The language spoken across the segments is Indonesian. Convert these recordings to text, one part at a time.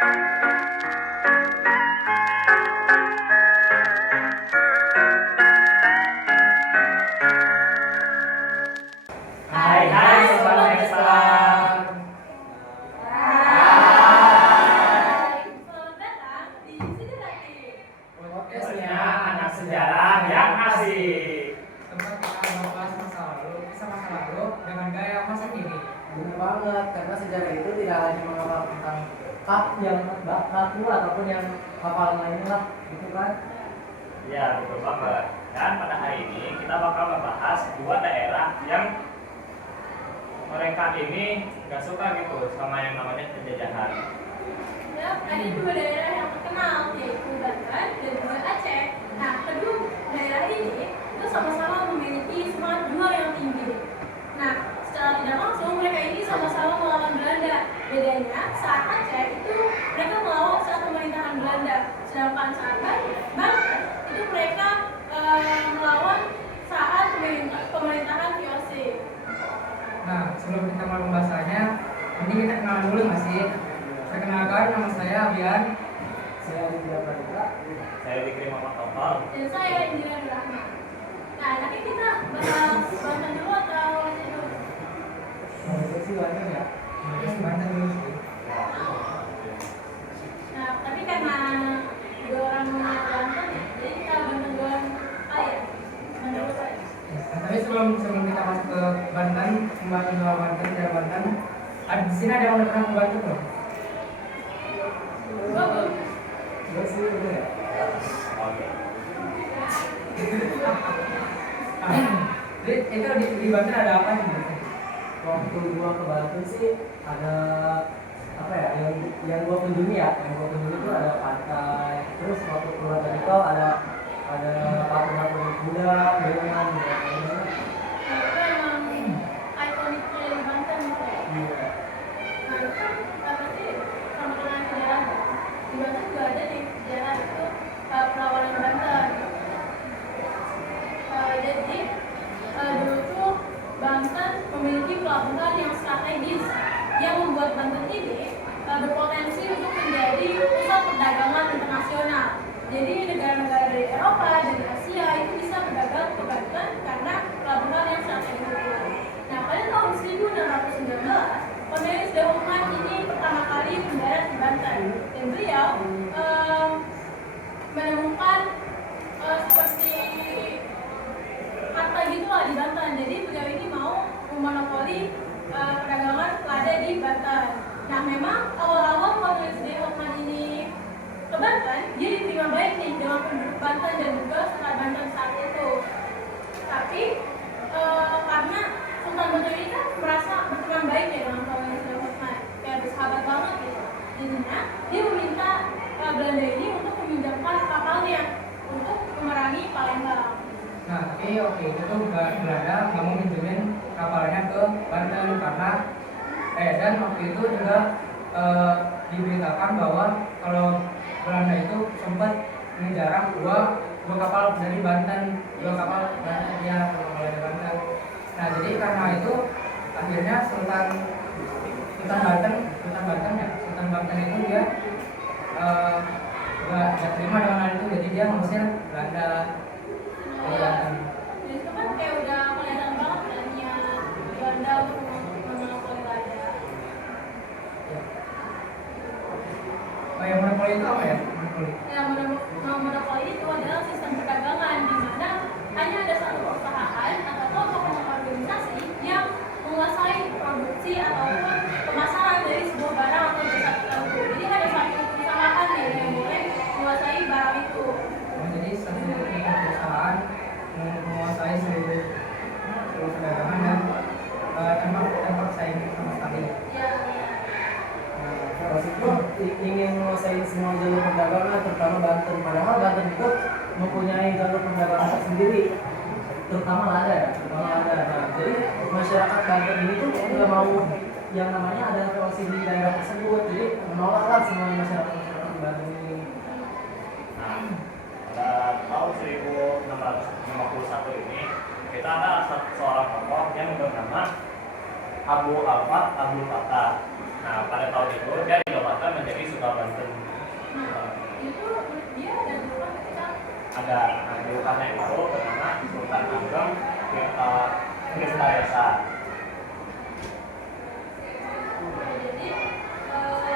Hai, hai Sobat Islam. Hai, selamat datang di Sini Lagi. Podcastnya anak sejarah yang asik. Tempat kita membahas masa lalu, kisah masa lalu dengan gaya masa kini. Benar banget, karena sejarah itu tidak hanya menghafal tentang kap yang baku ataupun yang hafal lainnya lah, gitu kan? Iya, betul banget. Dan pada hari ini kita bakal membahas dua daerah yang mereka ini nggak suka gitu sama yang namanya penjajahan. Ya, ada dua daerah yang terkenal, yaitu Banten dan juga Aceh. Nah, kedua daerah ini itu sama-sama memiliki semangat juang yang tinggi. Nah, secara tidak langsung mereka ini sama-sama melawan Belanda. Bedanya saat Aceh itu mereka melawan saat pemerintahan Belanda, sedangkan saat Banten itu mereka melawan saat pemerintahan VOC. Nah, sebelum kita mulai pembahasannya, ini kita kenalan dulu nggak sih? Perkenalkan, nama saya Abian. Saya Aditya Pradita. Saya dikirim sama Total. Dan saya Indira Nurahma. Nah, nanti kita bahas Banten dulu atau Aceh dulu? Saya sih Banten ya. Terus Banten dulu sih. Nah, tapi karena dua orang punya Banten ya, jadi kita Banten duluan kali ya. Banten dulu kali. Nah, tapi sebelum kita masuk ke Banten, membahas soal Banten, daerah Banten, ada di sini ada yang udah pernah ke Banten belum? Gua belum. Gue sih udah ya. Oke. Jadi itu di Banten ada apa nih? Waktu gua ke Banten sih ada apa ya? Yang gua kunjungi ya, yang gua kunjungi itu ada pantai. Terus waktu keluar dari tol ada patung-patung Buddha, dengan Nah, itu emang ikoniknya di Banten gitu ya. iya. Nah, itu kan berarti sama dengan sejarah. Di Banten juga ada nih sejarah itu perlawanan Banten. Jadi dulu tuh Banten memiliki pelabuhan yang strategis yang membuat Banten ini berpotensi untuk menjadi pusat perdagangan internasional. Jadi negara-negara dari Eropa, dari Asia itu bisa berdagang ke Banten karena pelabuhan yang strategis itu. Nah, pada tahun 1619, Cornelis de Houtman ini pertama kali mendarat di Banten dan beliau menemukan seperti harta gitu lah di Banten. Jadi beliau ini mau memonopoli perdagangan lada di Banten. Nah, memang awal-awal Cornelis de Houtman ini ke Banten, dia diterima baik nih dengan penduduk Banten dan juga Sultan Banten saat itu. Tapi karena Sultan Banten ini kan merasa berteman baik ya dengan Cornelis de Houtman, kayak bersahabat banget gitu. Jadinya dia meminta Belanda ini untuk meminjamkan kapalnya untuk memerangi Palembang. Nah, tapi oke itu tuh Belanda nggak mau minjemin kapalnya ke Banten karena dan waktu itu juga diberitakan bahwa kalau Belanda itu sempat menjarah dua kapal dari Banten, dua kapal Banten ya, kapal dari Banten. Nah, jadi karena itu akhirnya Sultan Banten itu dia nggak terima dengan hal itu, jadi dia mengusir Belanda. Dan itu kan kayak udah kelihatan banget kan ya Belanda untuk memonopoli lada. Oh ya, monopoli itu apa ya? Monopoli. Yang monopoli itu adalah sistem perdagangan di mana hanya ada satu perusahaan atau kelompok organisasi yang menguasai produksi ataupun pemasaran dari sebuah barang atau jasa tertentu. Jadi ada satu perusahaan nih yang boleh menguasai barang itu. Oh, jadi satu perusahaan menguasai seluruh perdagangan dan tanpa saing sama sekali. Ya, Pas itu ingin menguasai semua jalur perdagangan, terutama Banten. Padahal Banten itu mempunyai jalur perdagangan tersendiri, terutama lada ya, Nah, jadi masyarakat Banten ini tuh nggak mau yang namanya ada VOC di daerah tersebut, jadi menolaklah semua masyarakat di Banten ini. Nah, pada tahun 1651 ini kita ada seorang tokoh yang bernama Abu Alfat Abdul Fattah. Nah, pada tahun itu dia dinobatkan menjadi Sultan Banten. Nah, itu menurut dia ada julukan ketika ada julukannya itu bernama Sultan Ageng Tirtayasa. jadi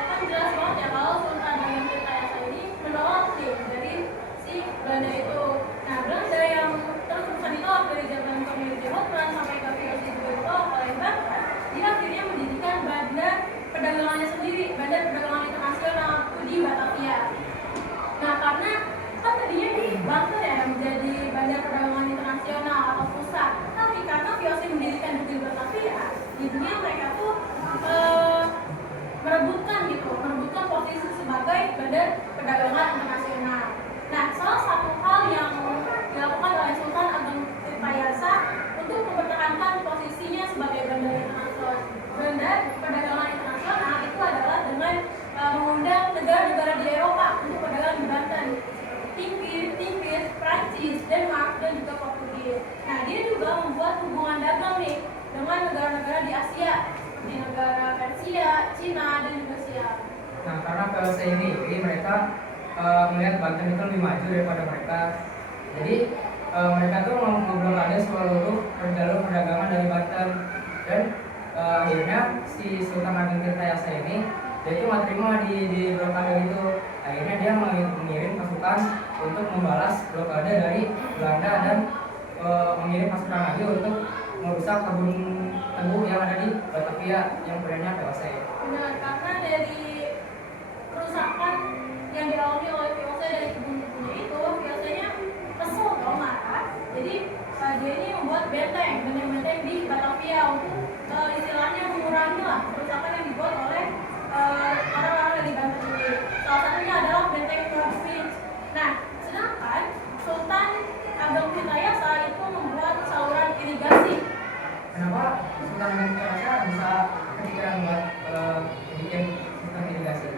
kan jelas banget ya kalau Sultan Ageng Tirtayasa ini menolak nih dari si Belanda itu. Nah, Belanda yang terus-terusan ditolak dari zaman Community Hotman sampai ke VOC juga ditolak oleh Bangka, dia akhirnya mendirikan bandar perdagangannya sendiri, bandar perdagangan internasional itu di Batavia. Nah, karena kan tadinya di Banten ya menjadi bandar perdagangan internasional atau pusat, tapi karena VOC mendirikan di Batavia, jadinya mereka tuh merebutkan posisi sebagai bandar perdagangan internasional. Nah, salah satu hal yang dilakukan oleh Sultan Ageng Tirtayasa untuk mempertahankan posisinya sebagai bandar perdagangan internasional itu adalah dengan mengundang negara-negara di Eropa untuk berdagang di Banten, Inggris, Prancis, Denmark, dan juga Portugis. Nah, dia juga membuat hubungan dagang nih dengan negara-negara di Asia seperti negara Persia, Cina, dan juga Siam. Nah, karena PLC ini, jadi mereka melihat Banten itu lebih maju daripada mereka. Jadi mereka tuh memblokade seluruh jalur perdagangan dari Banten. Dan akhirnya si Sultan Ageng Tirtayasa ini dia itu nggak terima di blokade itu. Akhirnya dia mengirim pasukan untuk membalas blokade dari Belanda dan mengirim pasukan lagi untuk merusak kebun tebu yang ada di Batavia yang punyanya PLC. Benar, karena dari kerusakan yang dialami oleh VOC dari kebun-kebunnya itu, VOC-nya kesel atau marah. Jadi dia ini membuat benteng di Batavia untuk istilahnya mengurangi lah kerusakan yang dibuat oleh orang-orang dari Banten ini. Salah satunya adalah benteng Norwich. Nah, sedangkan Sultan Ageng Tirtayasa itu membuat saluran irigasi. Kenapa Sultan Ageng Tirtayasa bisa kepikiran buat bikin sistem irigasi?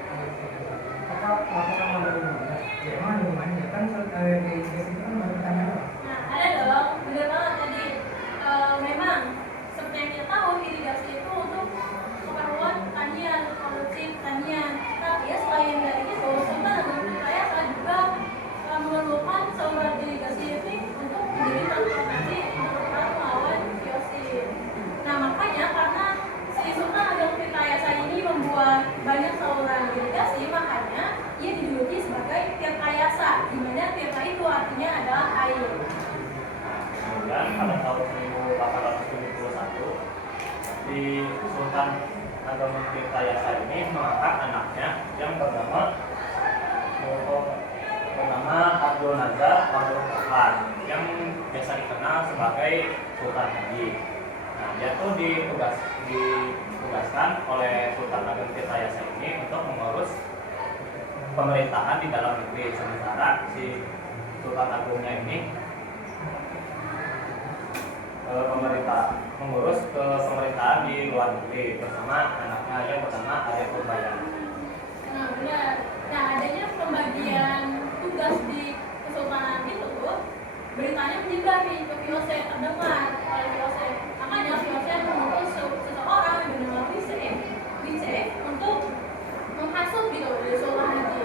Apa yang ada di mana? Ya emang ada hubungannya kan irigasi itu kan baru pertama. Nah, ada dong, bener banget tadi. Memang seperti yang kita tahu, irigasi itu untuk keperluan pertanian, produksi pertanian. Tapi ya selain dari itu, Sultan Ageng Tirtayasa juga memerlukan saluran irigasi ini untuk menjadi transportasi untuk perang melawan VOC. Nah, makanya karena si Sultan Ageng Tirtayasa ini membuat banyak saluran irigasi, makanya ia dijuluki sebagai Tirtayasa, di mana Tirta itu artinya adalah air. Kemudian pada tahun 1871 di Sultan Ageng Tirtayasa ini mengangkat anaknya yang bernama Abdul Nazar Abdul Rahman yang biasa dikenal sebagai Sultan Haji. Nah, dia tuh ditugaskan oleh Sultan Ageng Tirtayasa ini untuk mengurus pemerintahan di dalam negeri, sementara si Sultan Agungnya ini mengurus ke pemerintahan di luar negeri bersama anaknya yang bernama Arya Purbaya. Nah, benar. Nah, adanya pembagian tugas di Kesultanan itu tuh beritanya menyebar nih ke VOC, terdengar oleh VOC. Makanya VOC mengutus seseorang yang bernama Wice untuk menghasut gitu dari Sultan Haji.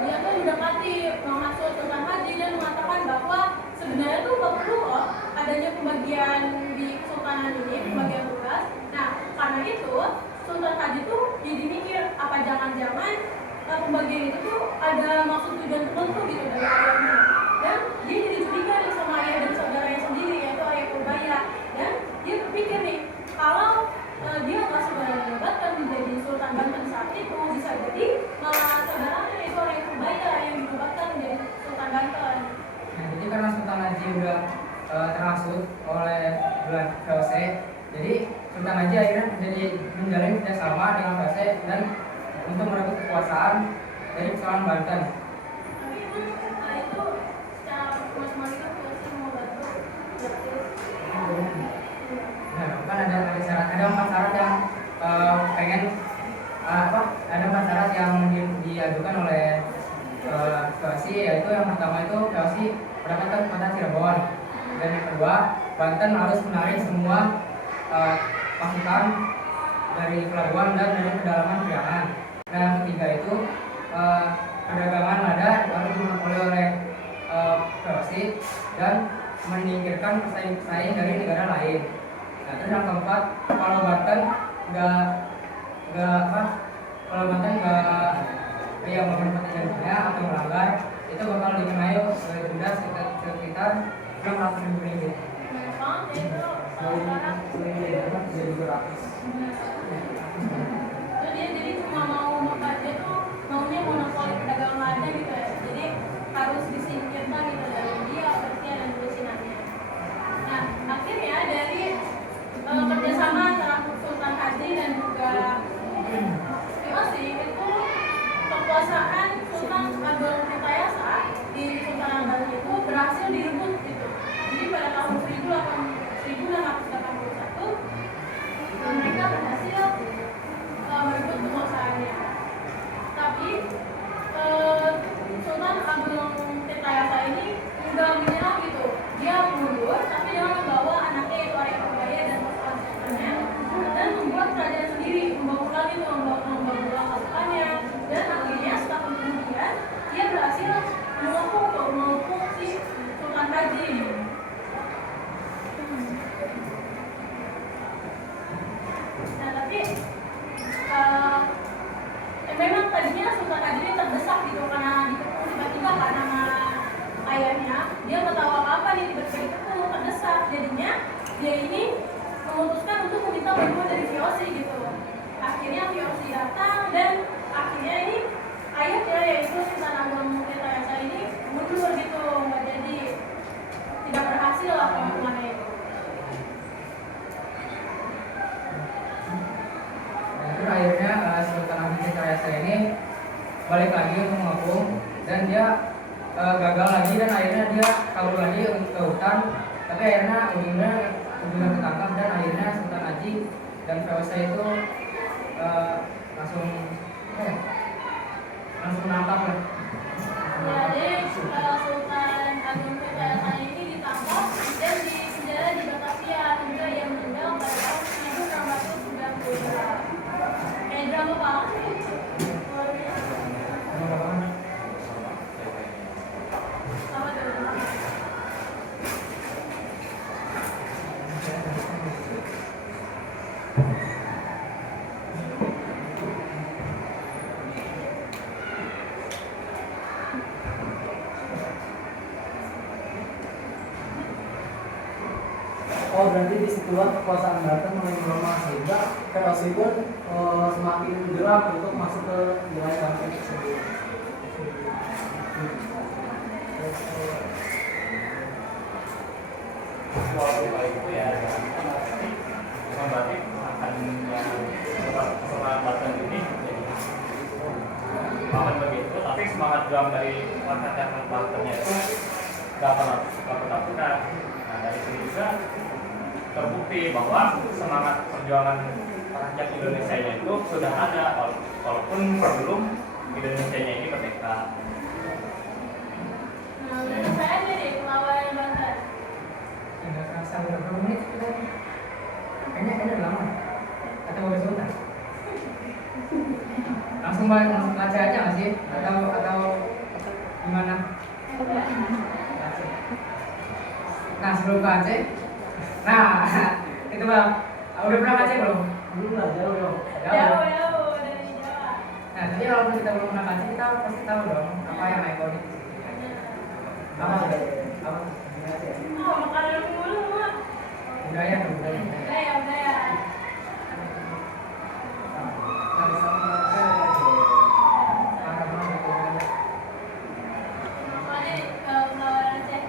Dia tuh mendekati menghasut Sultan Haji dan mengatakan bahwa sebenarnya tuh nggak perlu loh adanya pembagian di Kesultanan ini, pembagian tugas. Nah, karena itu Sultan Haji tuh jadi mikir apa jangan-jangan pembagian itu tuh ada maksud tujuan tertentu gitu dari ayahnya. Dan dia jadi curiga nih sama ayah dan saudaranya sendiri, yaitu Arya Purbaya. Dan dia berpikir nih, kalau dia nggak segera dinobatkan menjadi Sultan Banten saat itu, bisa jadi malah saudaranya yaitu Arya Purbaya yang dinobatkan menjadi Sultan Banten. Nah, jadi karena Sultan Haji udah terhasut oleh Belanda VOC, jadi Sultan Haji akhirnya jadi menjalin kerjasama dengan VOC dan untuk merebut kekuasaan dari persoalan Banten. Tapi emang itu secara matematika VOC mau bantu gratis. Nah, kan ada syarat, ada 4 syarat yang pengen ada 4 syarat yang diajukan oleh VOC, yaitu yang pertama itu VOC mendapatkan kota Cirebon, dan yang kedua Banten harus menarik semua pasukan dari pelabuhan dan dari pedalaman Priangan. Dan yang ketiga itu bersaing dari negara lain. Nah, terus yang keempat, kalau Banten nggak kalau Banten nggak memenuhi janjinya atau melanggar, itu bakal dikenai denda sekitar 600.000 ringgit. Banyak banget ya itu kalau sekarang. jadi gratis. Terus dia jadi cuma mau dia tuh maunya monopoli perdagangan aja gitu ya. Jadi harus disingkirkan gitu dari dia Persia dan tulisannya. Nah akhirnya dari kerjasama antara Sultan Haji dan juga VOC itu kekuasaan Sultan Agung Tirtayasa di Sultanan Bali itu berhasil direbut gitu. Jadi pada tahun 1681 mereka berhasil merebut kekuasaannya. Tapi Sultan Agung Tirtayasa ini nggak menyerah gitu. Dia mundur, tapi dengan membawa anaknya itu Arya Purbaya dan pasukan-pasukannya dan membuat kerajaan sendiri, membangun lagi tuh, membangun pasukannya dan akhirnya setahun kemudian dia berhasil mengepung si Sultan Haji. Nah tapi memang tadinya Sultan Haji ini terdesak gitu karena dikepung tiba-tiba kan nama ayahnya, dia nggak tahu apa-apa nih, tiba-tiba dikepung terdesak, jadinya dia ini memutuskan untuk meminta bantuan dari VOC gitu. Akhirnya VOC datang dan akhirnya ini ayahnya yaitu Sultan Agung Tirtayasa ini mundur gitu, nggak jadi, tidak berhasil lah pengapungannya itu. Terus akhirnya Sultan Agung Tirtayasa ini balik lagi untuk mengepung dan dia gagal lagi dan akhirnya dia kabur lagi ke hutan, tapi akhirnya ujungnya ketangkap dan akhirnya Sultan Haji dan VOC itu langsung menangkap lah. Jadi Sultan Agung Tirtayasa ini ditangkap dan dipenjara di Batavia hingga ia meninggal pada tahun 1692. Kayak drama banget sih. Luar biasa. Apa tuh? Oh berarti disitulah kekuasaan Banten mulai melemah sehingga VOC pun semakin gerak untuk masuk ke wilayah Banten tersebut. Kalau itu ya bukan berarti akan semangat Banten ini jadi akan begitu, tapi semangat juang dari masyarakat Bantennya itu nggak pernah punah. Nah dari sini juga terbukti bahwa semangat perjuangan rakyat Indonesia itu sudah ada walaupun belum Indonesia ini merdeka. Nah, menurut saya jadi perlawanan Banten. Nggak kerasa berapa menit kita? Kayaknya udah lama. Atau udah sultan? Langsung baca aja nggak sih? Atau gimana? Nah sebelum ke Aceh, nah itu bang, udah pernah ke Aceh belum? Belum lah, jauh. Jauh dari Jawa. Nah tapi kalau kita belum pernah ke Aceh, kita pasti tahu dong apa yang ikonik di sini. Apa? Oh, makanan mulu mah. Budaya. Budaya. Makanya perlawanan Aceh.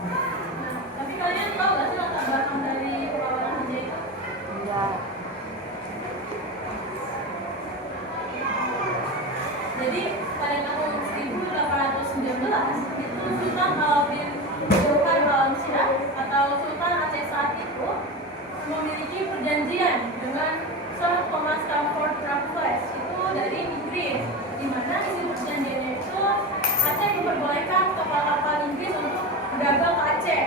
Nah, tapi kalian tahu gak sih latar belakang dari perlawanan Aceh itu? Enggak. Jadi pada tahun 1819 itu Sultan bin Burhan al-Shah atau Sultan Aceh saat itu memiliki perjanjian dengan Sir Thomas Stamford Raffles itu dari Inggris, di mana isi perjanjiannya itu Aceh diperbolehkan kapal-kapal Inggris untuk berdagang ke Aceh.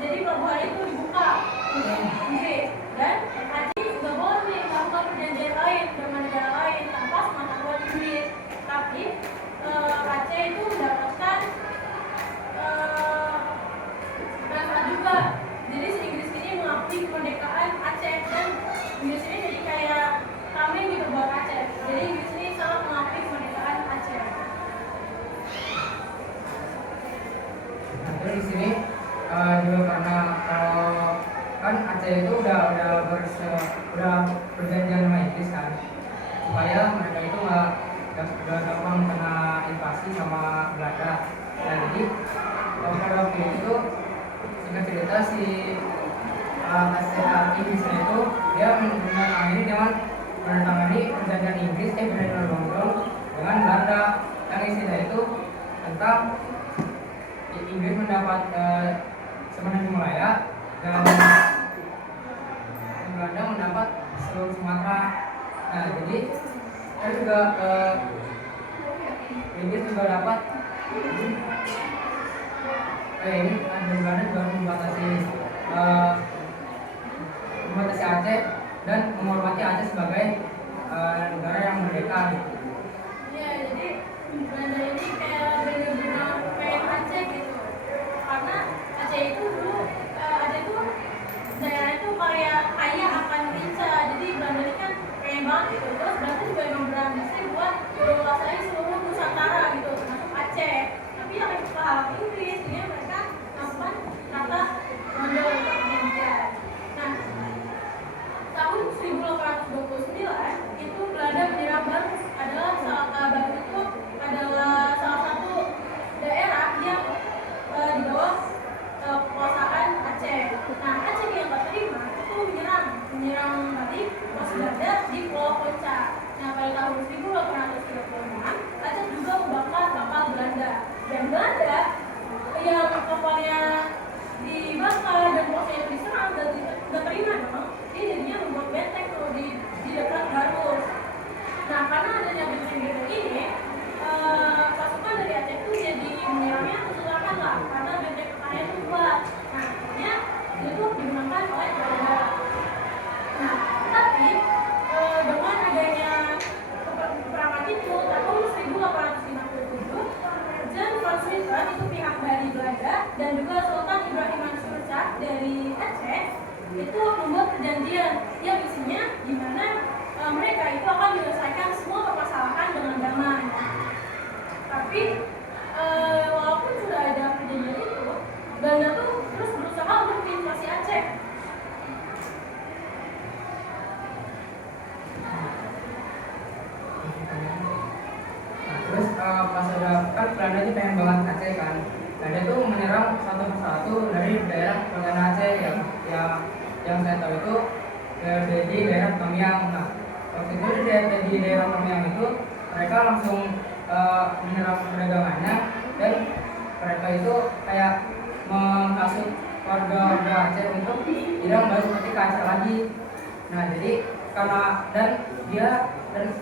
Jadi pelabuhan itu dibuka untuk Inggris dan Aceh nggak boleh nih melakukan perjanjian lain dengan negara lain tanpa sepengetahuan Inggris. Tapi Aceh itu mendapatkan udah perjanjian sama Inggris kan, supaya mereka itu nggak gampang kena invasi sama Belanda. Nah jadi pada waktu itu singkat cerita si Inggrisnya itu dia menandatangani perjanjian Inggris perjanjian London dengan Belanda, yang isinya itu tentang Inggris mendapat semenanjung Malaya dan Belanda mendapat seluruh Sumatera. Nah jadi saya juga Inggris juga dapat ini Belanda juga membatasi Aceh dan menghormati Aceh sebagai negara yang merdeka gitu. Ya, jadi Belanda ini kayak benar-benar kayak Aceh gitu. Karena Aceh itu dulu Aceh itu daerah itu kayak kaya akan rica. Jadi Belanda ini kan kaya banget gitu. Terus Belanda juga emang berambisi buat menguasai seluruh Nusantara gitu, termasuk Aceh. Tapi yang paham Inggris, jadi mereka nampak kata London perjanjian. Nah, tahun 1829 itu Belanda menyerang Batu adalah Batu itu adalah salah satu daerah yang di bawah kekuasaan Aceh. Nah, Aceh yang nggak terima itu menyerang balik pos Belanda di Pulau Konca. Nah, pada tahun 1836 Aceh juga membakar kapal Belanda, dan Belanda yang kapalnya dibakar dan posnya itu diserang dan tidak terima dong, dia jadinya membuat benteng tuh di dekat Garut. Nah, karena adanya benteng ini, pasukan dari Aceh itu jadi menyerangnya kesulitan lah, karena benteng pertahanan itu kuat. Nah, akhirnya itu digunakan oleh Belanda. Nah, tapi dengan adanya peperangan itu tahun 1857, Jan van Swieten itu pihak dari Belanda dan juga Sultan Ibrahim Mansur Shah dari Aceh itu membuat perjanjian yang isinya di mana mereka itu akan menyelesaikan semua permasalahan dengan damai. Tapi walaupun sudah ada perjanjian itu, Belanda tuh terus berusaha untuk menginvasi Aceh. Terus pas udah kan Belanda itu pengen banget Aceh kan, Belanda itu menyerang satu persatu dari daerah pertahanan Aceh yang saya tahu itu di daerah Tamiang. Nah waktu itu di daerah Tamiang itu mereka langsung menyerang perdagangannya, dan mereka itu kayak menghasut warga Aceh untuk tidak kembali seperti ke Aceh lagi. Nah jadi karena dan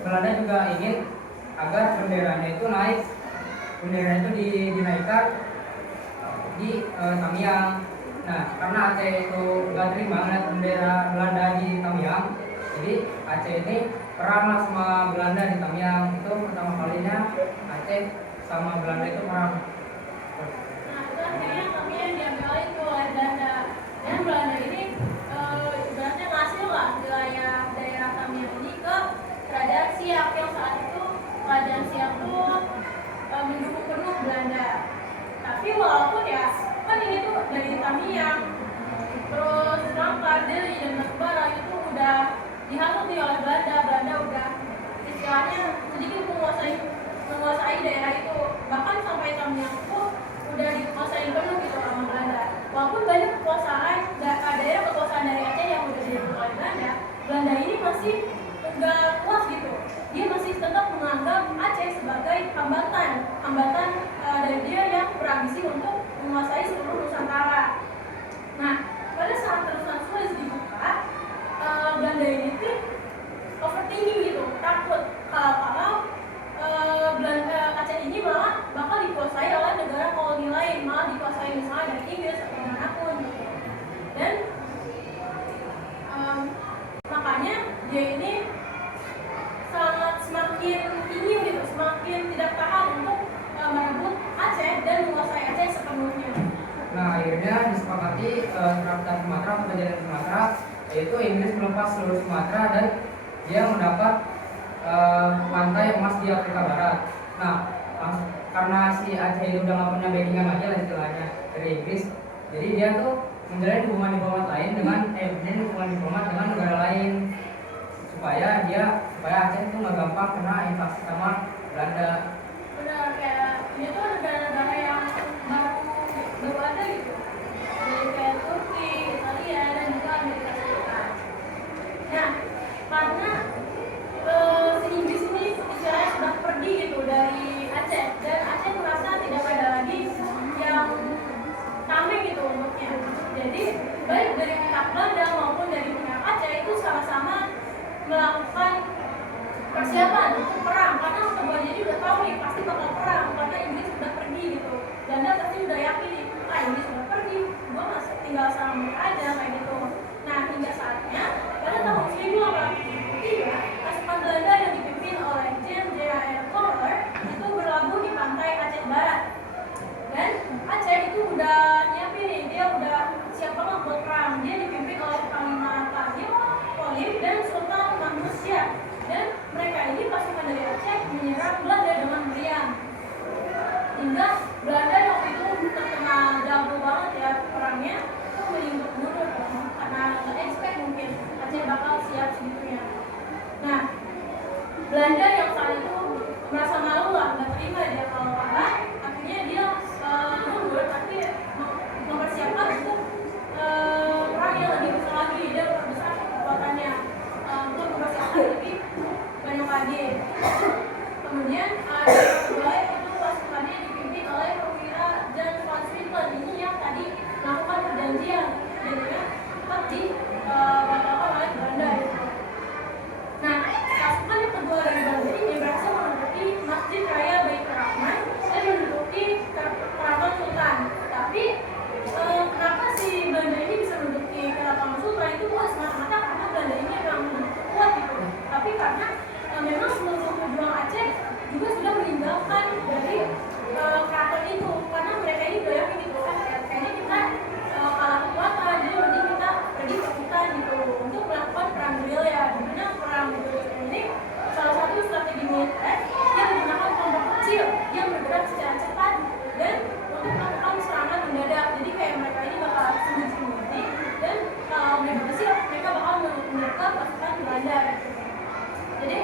Belanda juga ingin agar benderanya itu naik, benderanya itu dinaikkan di Tamiang. Nah karena Aceh itu nggak terima melihat bendera Belanda di Tamiang, jadi Aceh ini perang sama Belanda di Tamiang. Itu pertama kalinya Aceh sama Belanda itu perang. Nah, itu akhirnya Tamiang diambil itu oleh Belanda, dan Belanda ini ibaratnya ngasih lah wilayah daerah Tamiang ini ke Kerajaan Siak, yang saat itu Kerajaan Siak itu mendukung penuh Belanda. Tapi walaupun ya kan ini tuh dari Tamiang terus Langkat, Deli dan Batubara itu udah dihasuti oleh Belanda. Belanda udah istilahnya sedikit menguasai daerah itu, bahkan sampai Tamiang itu udah dikuasai penuh gitu sama Belanda. Walaupun banyak daerah kekuasaan dari Aceh yang udah direbut oleh Belanda, Belanda ini masih nggak puas gitu. Dia masih tetap menganggap Aceh sebagai hambatan dari dia yang berambisi untuk menguasai seluruh Nusantara. Nah, pada saat terusan Suez dibuka, Belanda ini tuh overthinking gitu, takut kalau Aceh ini malah bakal dikuasai oleh negara koloni lain, malah dikuasai misalnya dari Inggris atau manapun gitu. Dan makanya dia ini semakin ingin gitu, semakin tidak tahan untuk merebut Aceh dan menguasai Aceh sepenuhnya. Nah akhirnya disepakati Traktat Sumatera, perjanjian Sumatera, yaitu Inggris melepas seluruh Sumatera dan dia mendapat pantai emas di Afrika Barat. Nah karena si Aceh itu udah nggak punya backingan lagi lah istilahnya dari Inggris, jadi dia tuh menjalin hubungan diplomat lain dengan menjalin hubungan diplomat dengan negara lain supaya Aceh itu nggak gampang kena invasi sama Belanda. Benar, kayak ini tuh negara-negara yang baru ada gitu, jadi kayak Turki, Italia, dan juga Amerika Serikat. Nah, karena si Inggris ini istilahnya sudah pergi gitu dari Aceh, dan Aceh merasa tidak ada lagi yang tameng gitu untuknya. Jadi baik dari pihak Belanda maupun dari pihak Aceh itu sama-sama melakukan persiapan untuk perang, karena keduanya ini udah tahu nih pasti bakal perang karena Inggris sudah pergi gitu. Belanda pasti udah yakin nih, Inggris sudah pergi, gua masih tinggal sama mereka aja kayak gitu. Nah, hingga saatnya pada tahun 1803 pasukan Belanda yang dipimpin oleh James J.A.R. Coller itu berlabuh di pantai Aceh Barat. Dan Aceh itu udah nyiapin nih, dia udah siap banget buat perang. Dia dipimpin oleh Panglima Polim dan Sultan Mahmud Syah. Dan mereka ini pasukan dari Aceh menyerang Belanda dengan meriam. Hingga Belanda yang waktu itu terkenal jago banget ya perangnya, itu menyinggung mundur karena nggak expect mungkin Aceh bakal siap segitunya. Nah, Belanda yang saat itu merasa malu lah, nggak terima dia kalau kalah. Akhirnya dia mundur, tapi mempersiapkan untuk perang yang lebih besar lagi. Dia memperbesar kekuatannya untuk mempersiapkan lebih banyak lagi. Kemudian ada kedua itu pasukannya dipimpin oleh perwira John Van Swieten. Ini yang tadi melakukan perjanjian jadinya tetap dibatalkan oleh Belanda. Nah, pasukan yang kedua dari Belanda ini berhasil menduduki Masjid Raya Baitur Rahman dan menduduki Keraton Sultan. Tapi kenapa si Belanda ini bisa menduduki Keraton Sultan itu bukan semata-mata karena Belanda ini memang kuat gitu, tapi karena memang seluruh pejuang Aceh juga sudah meninggalkan dari keraton itu, karena mereka ini udah yakin gitu, kayaknya kita kalah kekuatan, jadi mending kita pergi ke hutan gitu untuk melakukan perang gerilya. Dimana perang gerilya ini salah satu strategi militer yang menggunakan kelompok kecil yang bergerak secara cepat dan untuk melakukan serangan mendadak. Jadi kayak mereka ini bakal sembunyi-sembunyi dan kalau mereka berhasil mereka bakal menyergap pasukan Belanda. Jadi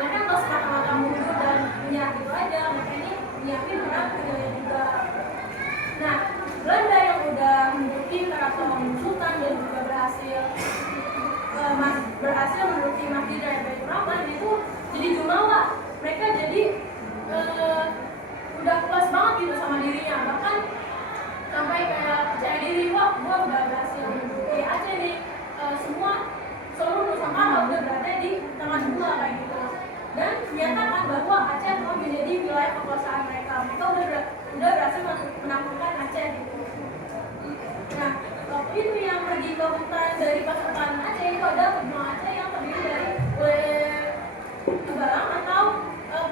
mereka nggak semata-mata mundur dan menyerang gitu aja, mereka ini nyiapin perang gerilya juga. Nah, Belanda yang udah menduduki Keraton Sultan dan juga berhasil menduduki Masjid Raya Baitur Rahman itu jadi jumawa. Mereka jadi udah puas banget gitu sama dirinya, bahkan sampai kayak percaya diri, wah gua udah berhasil menduduki Aceh nih, seluruh Nusantara udah berada di tangan gua kayak gitu. Dan menyatakan bahwa Aceh akan menjadi wilayah kekuasaan mereka. Mereka udah berhasil menaklukkan Aceh gitu. Nah, waktu itu yang pergi ke hutan dari pasukan Aceh itu ada pejuang Aceh yang terdiri dari Balang atau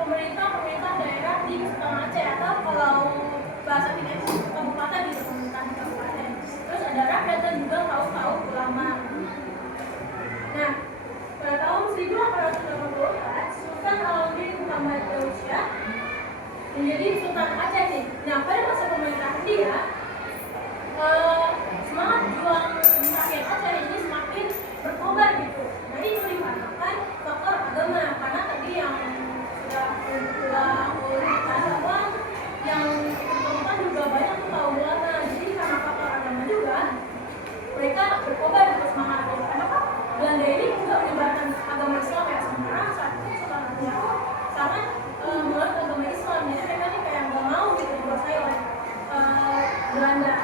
pemerintah daerah di Sultan Aceh, atau kalau bahasa kita itu kabupaten gitu, pemerintahan kabupaten. Terus ada rakyat dan juga kaum ulama. Nah, pada tahun 1884 Sultan Alauddin Muhammad Dausya menjadi Sultan Aceh nih. Nah, pada masa pemerintahan dia semangat juang rakyat Aceh ini semakin berkobar gitu. Nah, itu dikarenakan faktor agama, karena tadi yang sudah aku lihat bahwa yang ditemukan juga banyak tuh kaum ulama. Jadi karena faktor agama juga mereka berkobar gitu semangatnya. Karena Belanda ini juga menyebarkan agama Islam ya, sementara saat itu Sultan Aceh sangat menolak agama Islam. Jadi mereka ini kayak nggak mau gitu dikuasai oleh Belanda.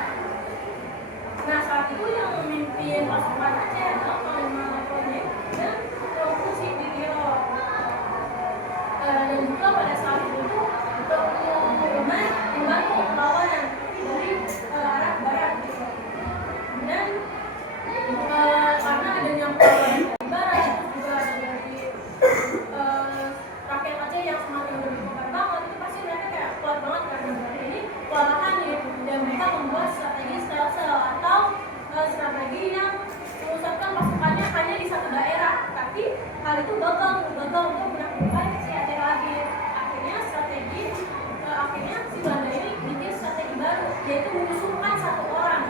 Nah, saat itu yang memimpin pasukan Aceh adalah Panglima Polim dan Tengku Sipitiro. Dan juga pada saat itu Tengku Umar membantu perlawanan dari arah barat gitu. Dan karena adanya perlawanan dari barat, itu juga ada dari rakyat Aceh yang semakin berkobar banget, itu pasti mereka kayak kuat banget karena Belanda ini kewalahan gitu. Dan mereka membuat strategi sel-sel atau strategi yang memusatkan pasukannya hanya di satu daerah, tapi hal itu gagal untuk menaklukkan si Aceh lagi. Akhirnya si Belanda ini bikin strategi baru, yaitu mengusulkan satu orang,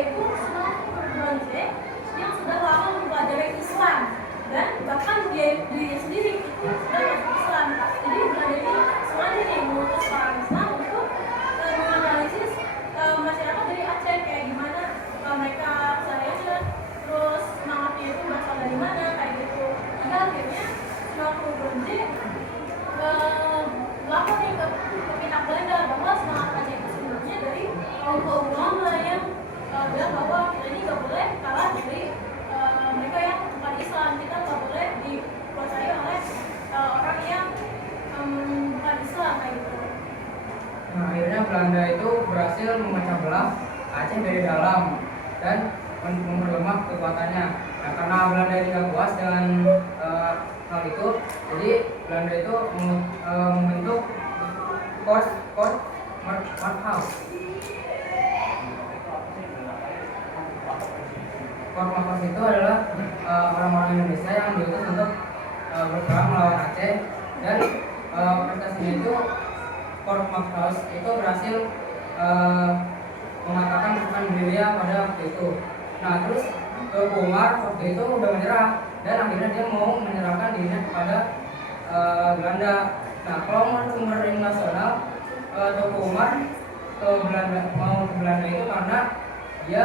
itu senang berbelanja yang sudah lama mempelajari Islam dan bahkan dirinya sendiri itu sudah masuk Islam. Jadi Belanda ini sengaja nih mengutus orang Islam untuk menganalisis masyarakat dari Aceh kayak gimana mereka sehari-hari, terus semangatnya itu berasal dari mana kayak gitu. Hingga akhirnya Sunan Kudus lapor nih ke pihak Belanda bahwa semangat Aceh itu sebenarnya dari kaum ulama yang bilang bahwa kita ini nggak boleh kalah dari mereka yang bukan Islam, kita nggak boleh dikuasai oleh orang yang bukan Islam kayak gitu. Nah, akhirnya Belanda itu berhasil memecah belah Aceh dari dalam dan memperlemah kekuatannya. Nah, karena Belanda tidak puas dengan hal itu, jadi Belanda itu membentuk Kort Maakhouse. Kort Maakhouse itu adalah orang-orang Indonesia yang diutus untuk berperang melawan Aceh, dan prestasinya itu Kort Maakhouse itu berhasil mengatakan tentang gerilya pada waktu itu. Nah, terus Teuku Umar waktu itu udah menyerah dan akhirnya dia mau menyerahkan dirinya kepada Belanda. Nah, kalau menurut sumber internasional, Teuku Umar mau ke Belanda itu karena dia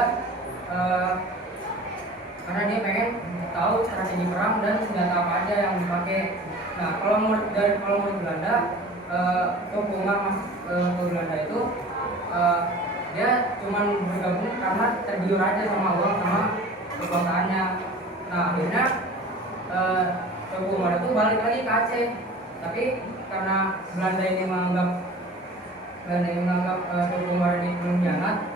pengen tahu strategi perang dan senjata apa aja yang dipakai. Nah, kalau menurut Belanda, Teuku Umar masuk ke Belanda itu dia cuma bergabung karena tergiur aja sama uang sama kekuasaannya. Nah, akhirnya Teuku Umar itu balik lagi ke Aceh, tapi karena Belanda ini menganggap Teuku Umar ini pengkhianat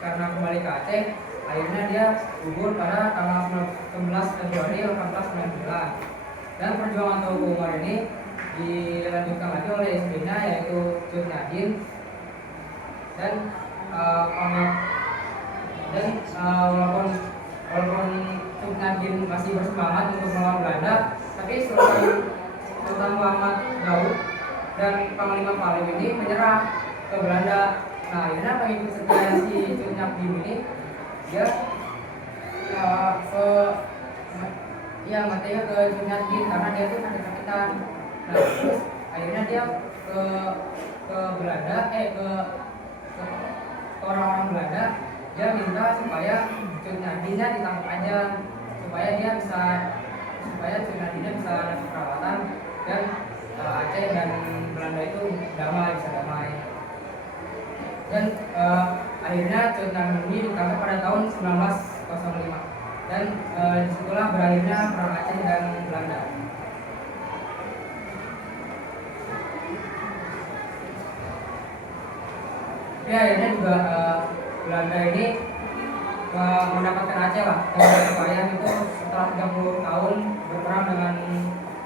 karena kembali ke Aceh, akhirnya dia gugur pada tanggal 11 Februari 1899. Dan perjuangan Teuku Umar ini dilanjutkan lagi oleh istrinya yaitu Cut Nyadim. Dan walaupun Cut Nyadim masih bersemangat untuk melawan Belanda, tapi Sultan Muhammad Daud dan Panglima Palim ini menyerah ke Belanda. Nah, akhirnya pengikut setia si Cut Nyadim ini dia matinya ke Cut Nyadim karena dia tuh sakit-sakitan. Nah, terus akhirnya dia ke Belanda, ke orang-orang Belanda, dia minta supaya Cut Nyadimnya ditangkap aja supaya Cut Nyadimnya bisa dapat perawatan dan Aceh dan Belanda itu bisa damai. Dan akhirnya Cut Nyadim ini ditangkap pada tahun 1905 dan disitulah berakhirnya perang Aceh dan Belanda. Ya, akhirnya juga Belanda ini mendapatkan Aceh lah dengan upaya itu setelah 30 tahun berperang dengan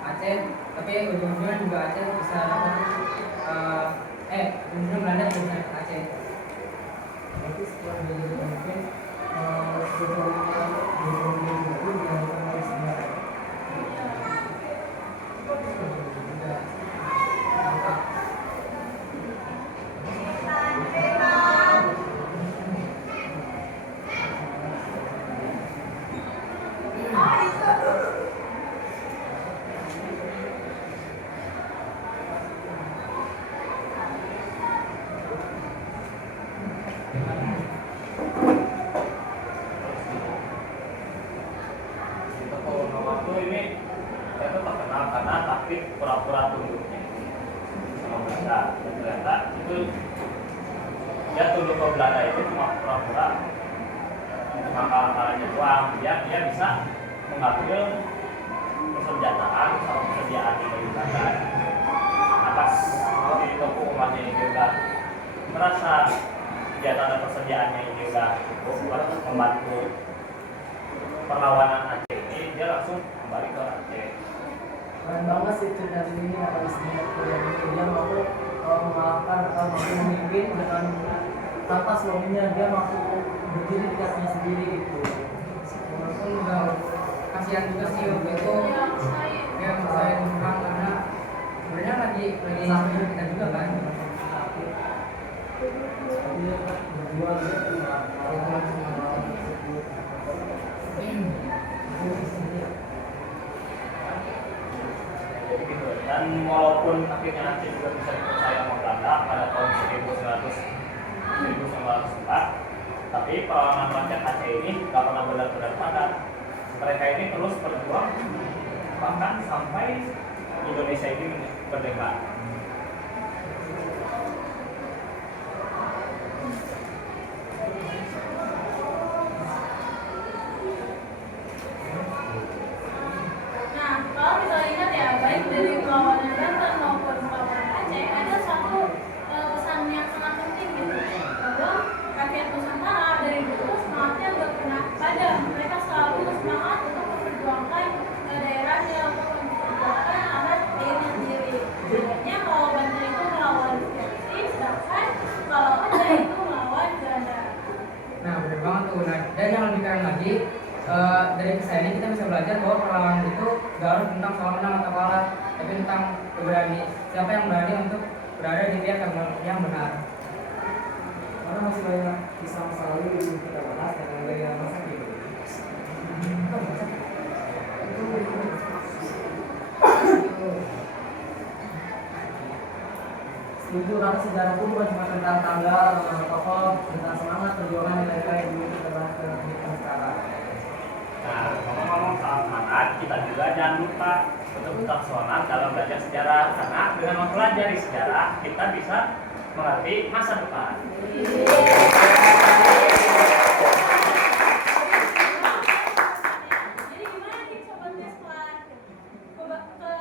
Aceh, tapi ujung-ujungnya juga Aceh bisa dapat ujung-ujungnya Belanda bisa dapat Aceh. Berarti setelah dari pemimpin Jokowi itu dilakukan oleh sebenarnya. Pura-pura tunduknya sama Belanda. Dan ternyata itu dia tunduk ke Belanda itu cuma pura-pura untuk akal-akalannya doang. Dia bisa mengambil persenjataan sama persediaan dari Belanda atas di Teuku Umarnya ini juga merasa senjata dan persediaannya ini juga cukup buat membantu perlawanan Aceh ini. Dia langsung kembali ke Aceh. Keren banget sih Cut Nyadim ini atau istrinya dia mampu mengalahkan atau mampu memimpin dengan tanpa suaminya, dia mampu berdiri di kakinya sendiri gitu. Walaupun udah kasihan juga sih waktu itu dia saya perang karena sebenarnya lagi sakit kita juga kan. Tapi berjuang gitu melawan hal tersebut. Jadi gitu. Dan walaupun akhirnya nanti juga bisa dipercaya sama Belanda pada tahun 1904, tapi perlawanan rakyat Aceh ini nggak pernah benar-benar padam. Mereka ini terus berjuang bahkan sampai Indonesia ini merdeka. Nah, kalau kita ingat ya, baik dari perlawanan Banten maupun perlawanan Aceh, ada satu pesan yang sangat penting gitu, bahwa rakyat Nusantara dari dulu semangatnya nggak pernah padam. Mereka selalu bersemangat untuk memperjuangkan daerahnya, untuk memperjuangkan anak daerahnya sendiri. Sebenarnya kalau Banten itu melawan Belanda, sedangkan kalau Aceh itu melawan Belanda. Nah, benar banget tuh. Nah, dan yang lebih keren lagi, dari kisah ini kita bisa belajar bahwa perlawanan itu gak harus tentang soal menang atau kalah, tapi tentang keberani. Siapa yang berani untuk berada di pihak yang benar. Karena masih banyak kisah masa lalu yang belum kita bahas yang dari masa gitu. Setuju, karena sejarah itu bukan cuma tentang tanggal, tokoh, tentang semangat, perjuangan, nilai-nilai yang dulu kita bahas ke kehidupan sekarang. Nah, ngomong-ngomong soal semangat, kita juga jangan lupa untuk tetap semangat dalam belajar sejarah, karena dengan mempelajari sejarah kita bisa mengerti masa depan. Jadi gimana nih sobatnya setelah ke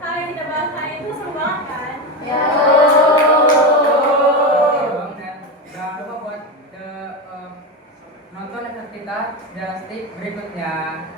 hal yang kita bahas hari itu seru banget kan? Iya bang, dan jangan lupa buat nonton episode kita drastik berikutnya.